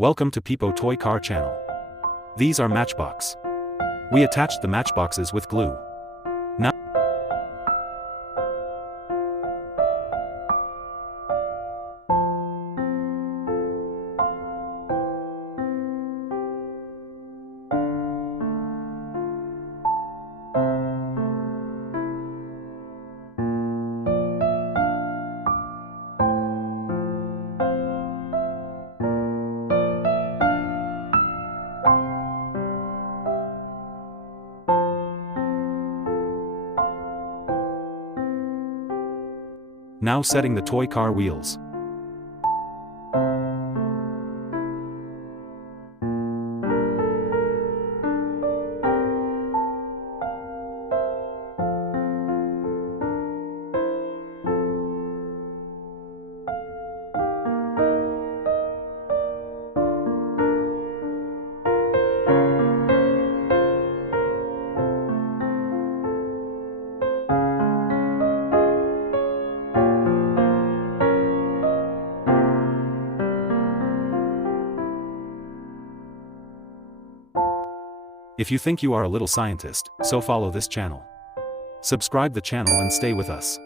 Welcome to PIPO Toy Car channel. These are Matchbox. We attached the matchboxes with glue. Now setting the toy car wheels. If you think you are a little scientist, so follow this channel. Subscribe the channel and stay with us.